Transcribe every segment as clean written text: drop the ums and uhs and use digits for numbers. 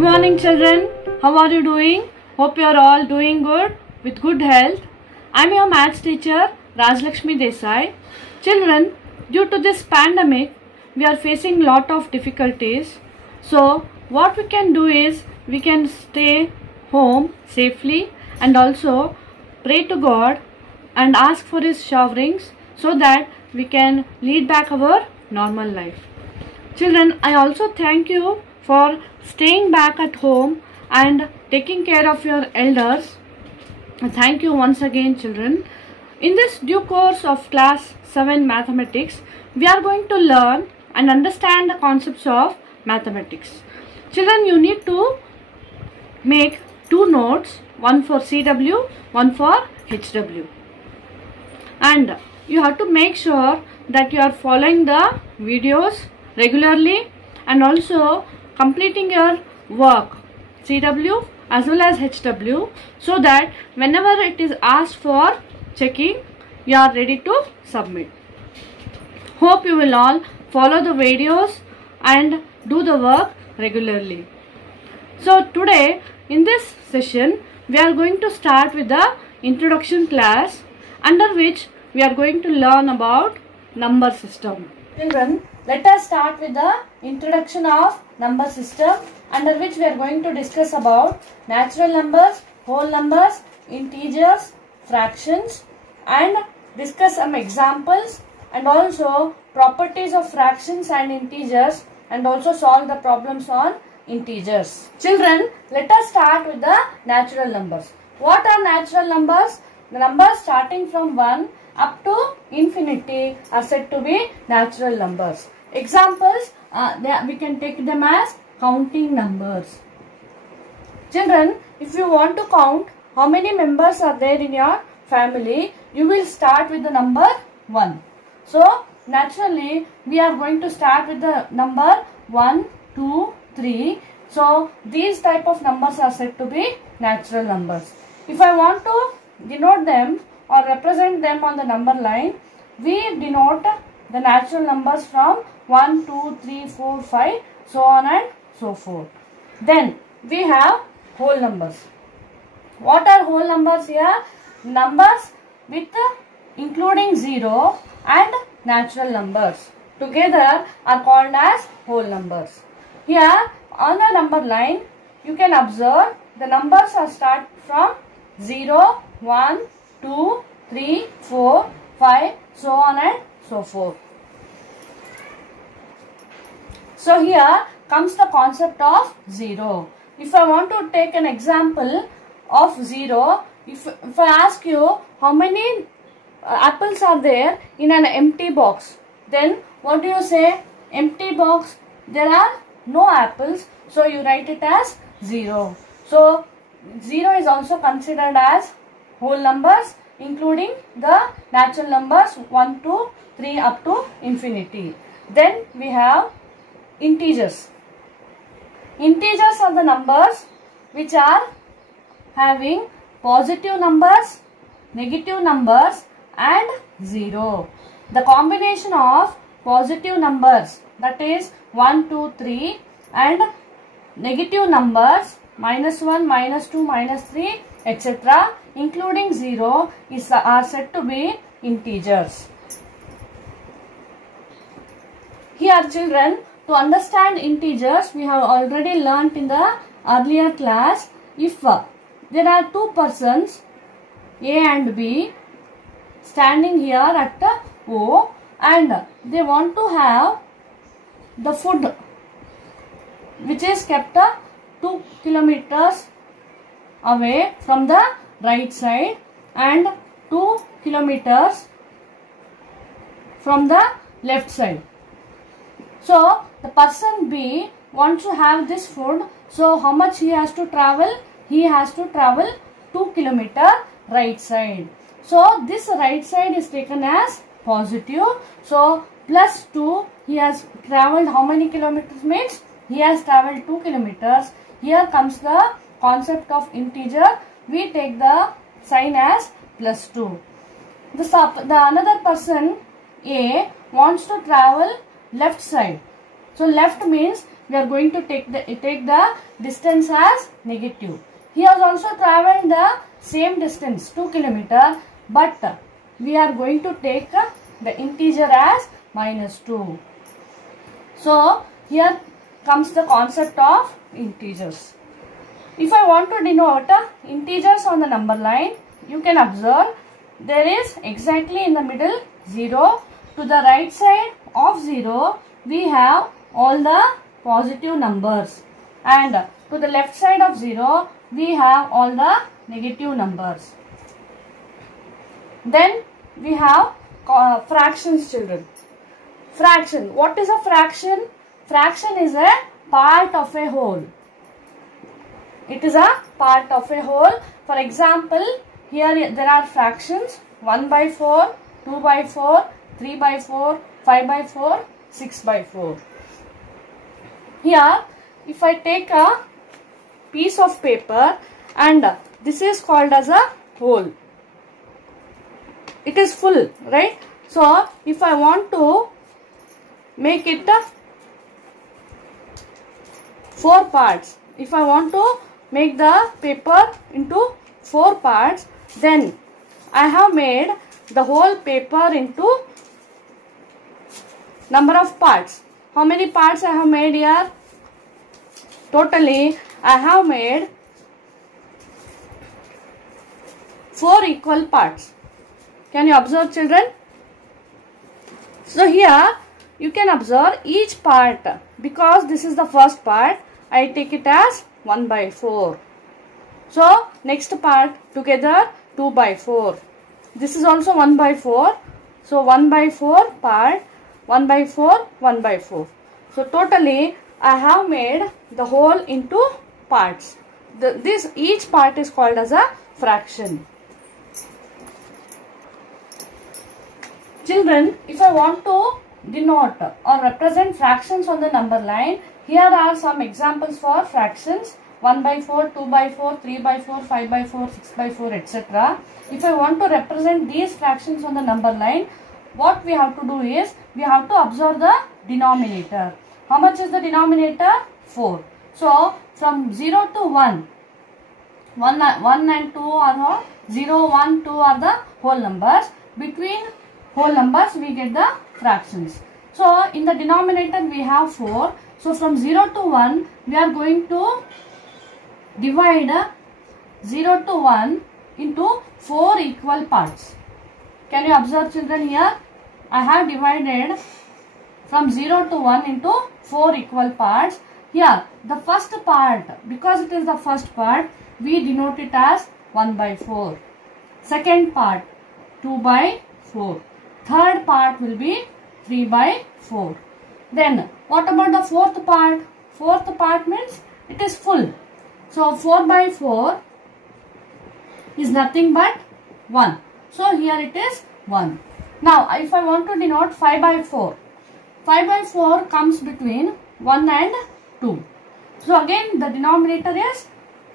morning children, how are you doing? Hope you are all doing good with good health. I am your maths teacher Rajlakshmi Desai. Children, due to this pandemic, we are facing lot of difficulties. So what we can do is we can stay home safely and also pray to God and ask for His showerings so that we can lead back our normal life. Children, I also thank you for staying back at home and taking care of your elders. Thank you once again, children. In this due course of class 7 mathematics, we are going to learn and understand the concepts of mathematics. Children, you need to make 2 notes, one for CW, one for HW. And you have to make sure that you are following the videos regularly and also completing your work CW as well as HW, so that whenever it is asked for checking, you are ready to submit. Hope you will all follow the videos and do the work regularly. So today in this session we are going to start with the introduction class, under which we are going to learn about number system. Children, let us start with the introduction of number system, under which we are going to discuss about natural numbers, whole numbers, integers, fractions, and discuss some examples and also properties of fractions and integers, and also solve the problems on integers. Children, let us start with the natural numbers. What are natural numbers? The numbers starting from 1 up to infinity are said to be natural numbers. Examples, we can take them as counting numbers. Children, if you want to count how many members are there in your family, you will start with the number 1. So naturally we are going to start with the number 1, 2, 3. So these type of numbers are said to be natural numbers. If I want to denote them or represent them on the number line, we denote the natural numbers from 1, 2, 3, 4, 5, so on and so forth. Then we have whole numbers. What are whole numbers here? Numbers with including 0 and natural numbers together are called as whole numbers. Here on the number line, you can observe the numbers are start from 0, 1, 2, 3, 4, 5, so on and so forth. So here comes the concept of 0. If I want to take an example of 0, if I ask you how many apples are there in an empty box, then what do you say? Empty box, there are no apples, so you write it as 0. So 0 is also considered as whole numbers, including the natural numbers 1, 2, 3 up to infinity. Then we have integers. Integers are the numbers which are having positive numbers, negative numbers and 0. The combination of positive numbers, that is 1, 2, 3, and negative numbers -1, -2, -3, etc., including 0 are said to be integers. Here children, to understand integers, we have already learnt in the earlier class. If there are 2 persons, A and B, standing here at O, and they want to have the food which is kept 2 kilometers away from the right side and 2 kilometers from the left side. So the person B wants to have this food. So how much he has to travel? He has to travel 2 kilometers right side. So this right side is taken as positive. So plus 2, he has traveled how many kilometers means? He has traveled 2 kilometers. Here comes the concept of integer. We take the sign as plus 2. The another person A wants to travel left side. So left means we are going to take the distance as negative. He has also traveled the same distance 2 km, but we are going to take the integer as -2. So here comes the concept of integers. If I want to denote integers on the number line, you can observe there is exactly in the middle 0. To the right side of 0, we have all the positive numbers, and to the left side of 0, we have all the negative numbers. Then we have fractions, children. Fraction. What is a fraction? Fraction is a part of a whole. It is a part of a whole. For example, here there are fractions 1/4, 2/4, 3/4, 5/4, 6/4. Here, if I take a piece of paper and this is called as a whole. It is full, right? So, if I want to make it 4 parts, if I want to make the paper into 4 parts, then I have made the whole paper into number of parts. How many parts I have made here? Totally, I have made 4 equal parts. Can you observe, children? So here you can observe each part. Because this is the first part, I take it as 1/4. So next part together 2/4. This is also 1/4. So 1/4 part, 1/4, 1/4. So totally I have made the whole into parts. Each part is called as a fraction. Children, if I want to denote or represent fractions on the number line, here are some examples for fractions: 1/4, 2/4, 3/4, 5/4, 6/4, etc. If I want to represent these fractions on the number line, what we have to do is, we have to observe the denominator. How much is the denominator? 4. So, from 0 to 1, 1 and 2 are 0, 1, 2 are the whole numbers. Between whole numbers, we get the fractions. So, in the denominator, we have 4. So, from 0 to 1, we are going to divide 0 to 1 into 4 equal parts. Can you observe, children, here? I have divided from 0 to 1 into 4 equal parts. Here, the first part, because it is the first part, we denote it as 1/4. Second part, 2/4. Third part will be 3/4. Then, what about the fourth part? Fourth part means it is full. So, 4/4 is nothing but 1. So, here it is 1. Now, if I want to denote 5/4, 5/4 comes between 1 and 2. So, again the denominator is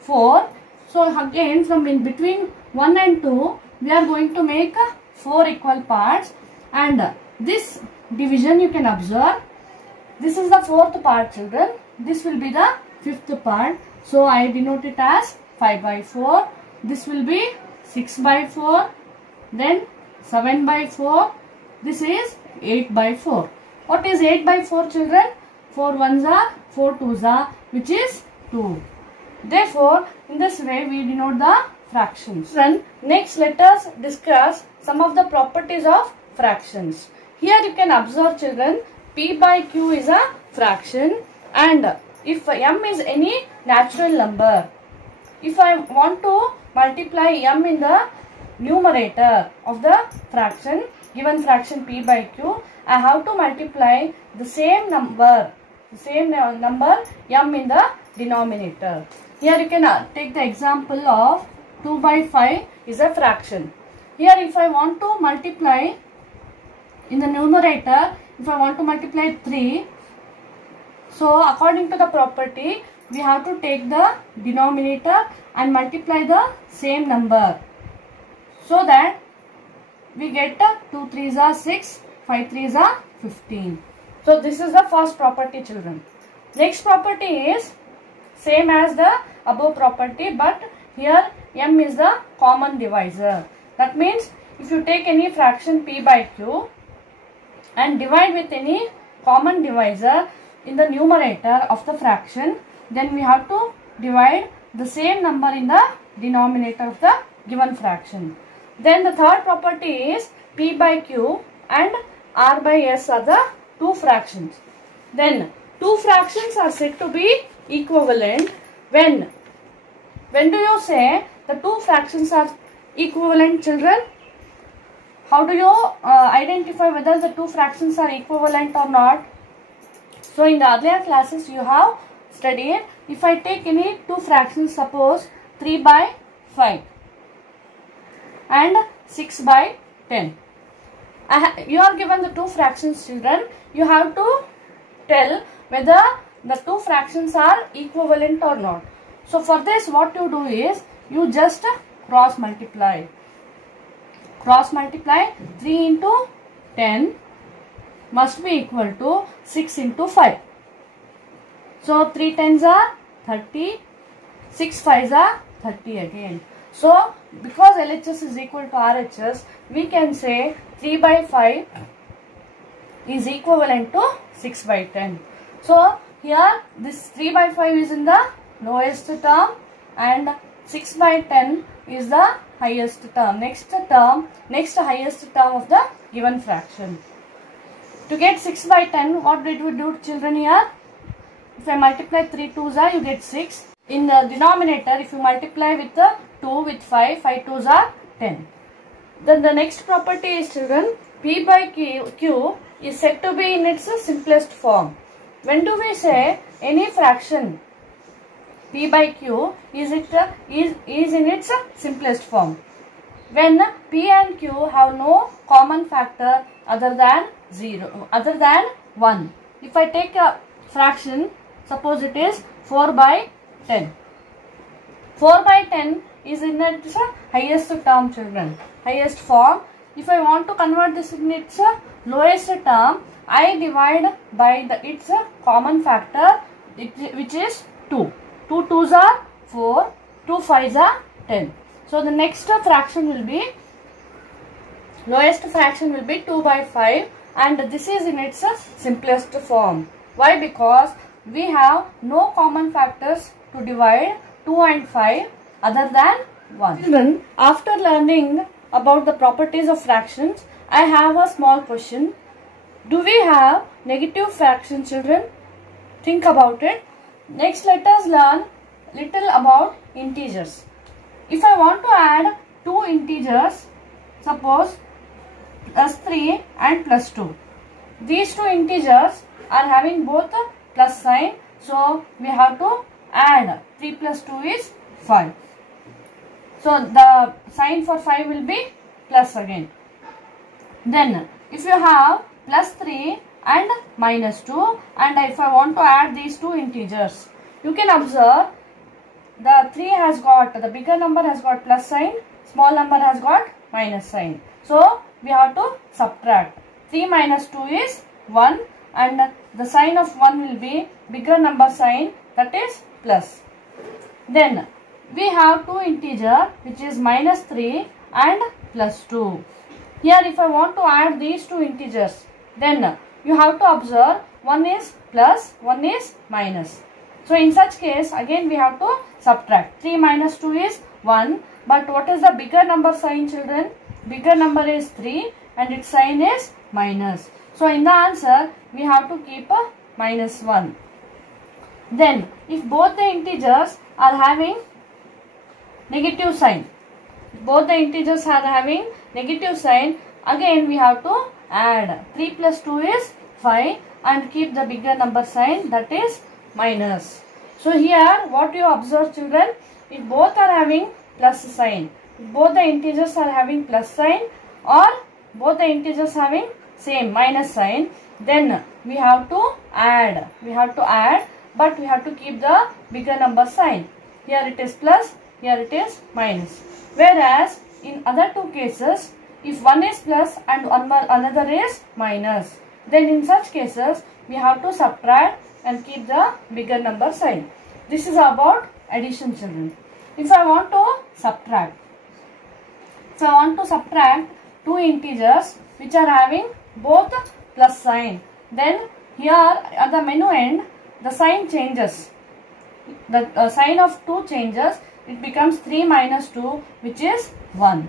4. So, again from in between 1 and 2, we are going to make 4 equal parts, and this division you can observe. This is the fourth part, children. This will be the fifth part. So, I denote it as 5/4. This will be 6/4. Then 7/4. This is 8/4. What is 8/4, children? 4 ones are 4 twos are, which is 2. Therefore, in this way we denote the fractions. Then next let us discuss some of the properties of fractions. Here you can observe, children, P/Q is a fraction, and if m is any natural number, if I want to multiply m in the numerator of the fraction, given fraction P/Q, I have to multiply the same number m in the denominator. Here you can take the example of 2/5 is a fraction. Here if I want to multiply in the numerator, if I want to multiply 3, so according to the property, we have to take the denominator and multiply the same number, so that we get 2 3s are 6, 5 3s are 15. So this is the first property, children. Next property is same as the above property, but here m is the common divisor. That means if you take any fraction p by q and divide with any common divisor in the numerator of the fraction, then we have to divide the same number in the denominator of the given fraction. Then the third property is p by q and r by s are the two fractions. Then two fractions are said to be equivalent when do you say the two fractions are equivalent, children? How do you identify whether the two fractions are equivalent or not? So in the earlier classes you have studied, if I take any two fractions, suppose 3 by 5 and 6 by 10. You are given the two fractions, children. You have to tell whether the two fractions are equivalent or not. So for this, what you do is you just cross multiply. Cross multiply 3 into 10 must be equal to 6 into 5. So 3 tens are 30, 6 5s are 30 again. So because LHS is equal to RHS, we can say 3 by 5 is equivalent to 6 by 10. So here this 3 by 5 is in the lowest term and 6 by 10 is the highest term. Next highest term of the given fraction. To get 6 by 10, what did we do, children, here? If I multiply 3 2s are, you get 6. In the denominator, if you multiply with the 2 with 5, 5 2s are 10. Then the next property is, children, p by q is said to be in its simplest form. When do we say any fraction p by q is in its simplest form? When p and q have no common factor other than 1. If I take a fraction, suppose it is 4 by 10. 4 by 10 is in its highest term, children, highest form. If I want to convert this in its lowest term, I divide by its common factor, which is 2. 2 2s are 4, 2 5s are 10. So the next fraction will be, lowest fraction will be 2 by 5, and this is in its simplest form. Why? Because we have no common factors to divide 2 and 5 other than 1. Children, after learning about the properties of fractions, I have a small question. Do we have negative fractions, children? Think about it. Next, let us learn little about integers. If I want to add two integers, suppose plus 3 and plus 2. These two integers are having both a plus sign. So we have to add 3 plus 2 is 5. So the sign for 5 will be plus again. Then if you have plus 3 and minus 2, and if I want to add these two integers, you can observe the 3 has got, the bigger number has got plus sign, small number has got minus sign. So we have to subtract. 3 minus 2 is 1, and the sign of 1 will be bigger number sign, that is plus. Then we have two integer which is minus 3 and plus 2. Here if I want to add these two integers, then you have to observe one is plus, one is minus. So in such case, again we have to subtract. 3 minus 2 is 1, but what is the bigger number sign, children? Bigger number is 3 and its sign is minus. So in the answer, we have to keep a minus 1. Then if both the integers are having negative sign, both the integers are having negative sign, again we have to add. 3 plus 2 is 5 and keep the bigger number sign, that is minus. So here what you observe, children, if both are having plus sign, if both the integers are having plus sign or both the integers having same minus sign, then we have to add. But we have to keep the bigger number sign. Here it is plus, here it is minus. Whereas in other two cases, if one is plus and another is minus, Then in such cases, we have to subtract and keep the bigger number sign. This is about addition, children. If I want to subtract, two integers which are having both plus sign, then here at the menu end, the sign changes. The sign of 2 changes. It becomes 3 minus 2, which is 1.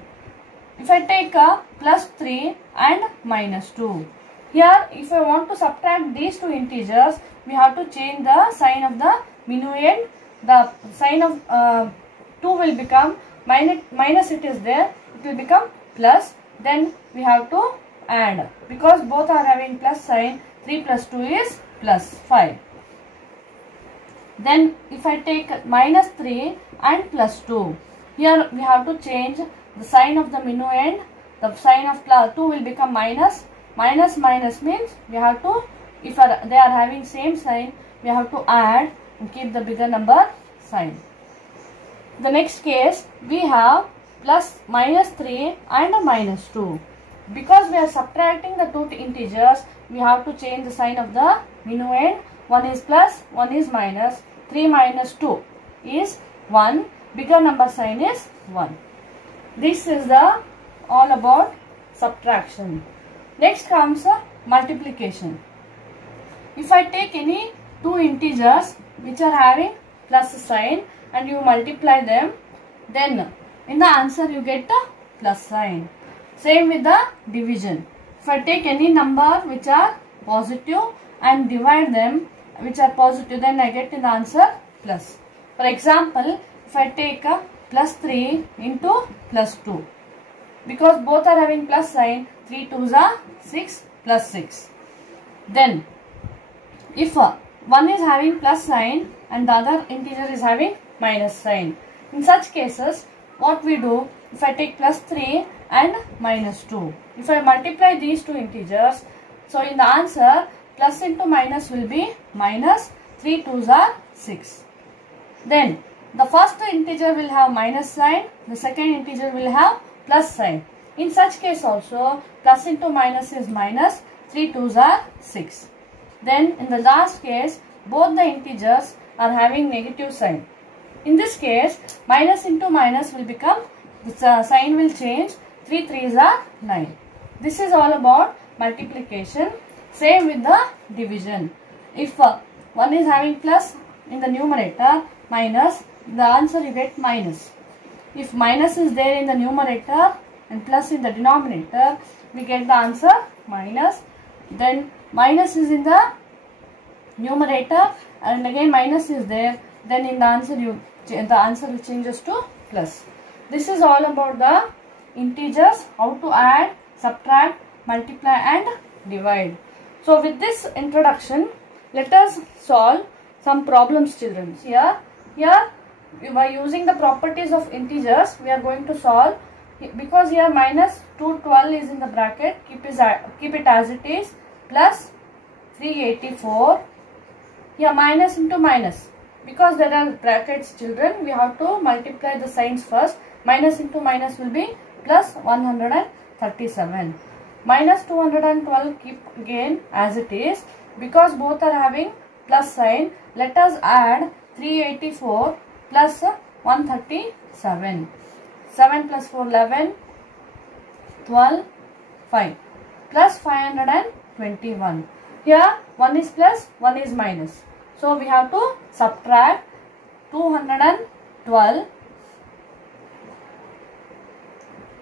If I take a plus 3 and minus 2. Here, if I want to subtract these two integers, we have to change the sign of the menu end. The sign of 2 will become minus it is there. It will become plus. Then we have to add. Because both are having plus sign, 3 plus 2 is plus 5. Then if I take minus 3 and plus 2, here we have to change the sign of the menu end. The sign of plus 2 will become minus. Minus means we have to, if they are having same sign, we have to add and keep the bigger number sign. The next case, we have minus 3 and minus 2. Because we are subtracting the two integers, we have to change the sign of the menu end. One is plus, one is minus. 3 minus 2 is 1. Bigger number sign is 1. This is all about subtraction. Next comes multiplication. If I take any two integers which are having plus sign and you multiply them, then in the answer you get a plus sign. Same with the division. If I take any number which are positive and divide them which are positive, then I get in the answer plus. For example, if I take a plus 3 into plus 2, because both are having plus sign, 3 2s are 6 plus 6. Then if one is having plus sign and the other integer is having minus sign, in such cases what we do, if I take plus 3 and minus 2, if I multiply these two integers, so in the answer plus into minus will be minus, 3 2s are 6. Then the first integer will have minus sign, the second integer will have plus sign. In such case also, plus into minus is minus, 3 2s are 6. Then in the last case, both the integers are having negative sign. In this case, minus into minus will become, the sign will change, 3 3s are 9. This is all about multiplication. Same with the division. If one is having plus in the numerator, minus, the answer you get minus. If minus is there in the numerator and plus in the denominator, we get the answer minus. Then minus is in the numerator and again minus is there, then in the answer the answer changes to plus. This is all about the integers, how to add, subtract, multiply and divide. So with this introduction, let us solve some problems, children. Here by using the properties of integers, we are going to solve. Because here minus 212 is in the bracket, keep it as it is, plus 384. Here minus into minus. Because there are brackets, children, we have to multiply the signs first. Minus into minus will be plus 137. Minus 212 keep again as it is. Because both are having plus sign, let us add 384 plus 137. 7 plus 4, 11, 12, 5. Plus 521. Here, one is plus, one is minus. So, we have to subtract 212.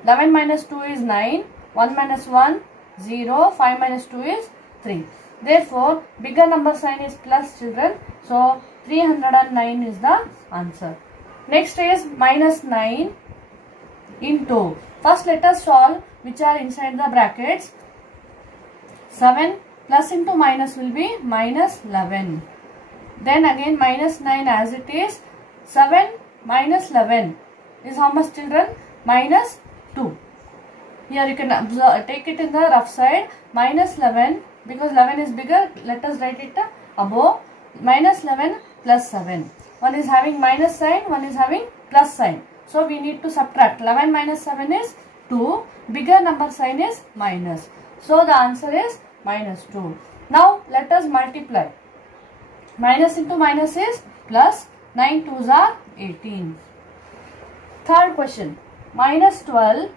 11 minus 2 is 9. 1 minus 1, 0. 5 minus 2 is 3. Therefore, bigger number sign is plus, children. So, 309 is the answer. Next is minus 9 into. First, let us solve which are inside the brackets. 7 plus into minus will be minus 11. Then again minus 9 as it is. 7 minus 11 is how much, children? Minus 2. Here you can observe, take it in the rough side. Minus 11, because 11 is bigger, let us write it above. Minus 11 plus 7. One is having minus sign, one is having plus sign. So we need to subtract. 11 minus 7 is 2. Bigger number sign is minus. So the answer is minus 2. Now let us multiply. Minus into minus is plus. 9 2s are 18. Third question. Minus 12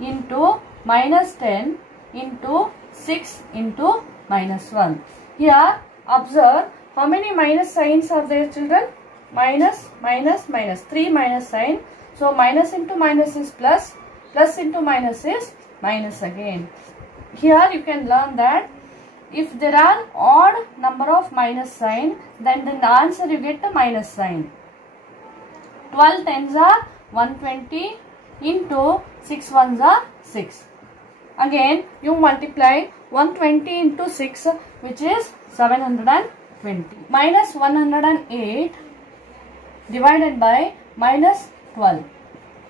into minus 10 into 6 into minus 1. Here observe how many minus signs are there, children? Minus, minus, minus. 3 minus sign. So minus into minus is plus. Plus into minus is minus again. Here you can learn that if there are odd number of minus sign, then the answer you get the minus sign. 12 tens are 120 into 6 ones are 6. Again you multiply 120 into 6, which is 720. Minus 108 divided by minus 12.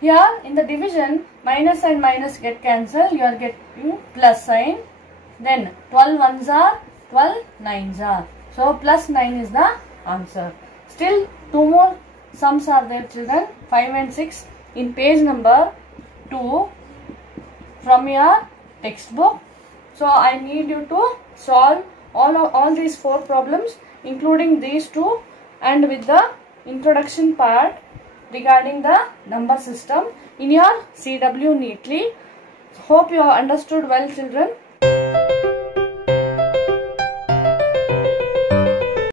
Here in the division, minus and minus get cancelled. You are getting plus sign. Then 12 ones are, 12 nines are. So plus 9 is the answer. Still 2 more sums are there, children. 5 and 6 in page number 2 from your textbook. So I need you to solve all these 4 problems, including these 2, and with the introduction part regarding the number system in your CW neatly. Hope you have understood well, children.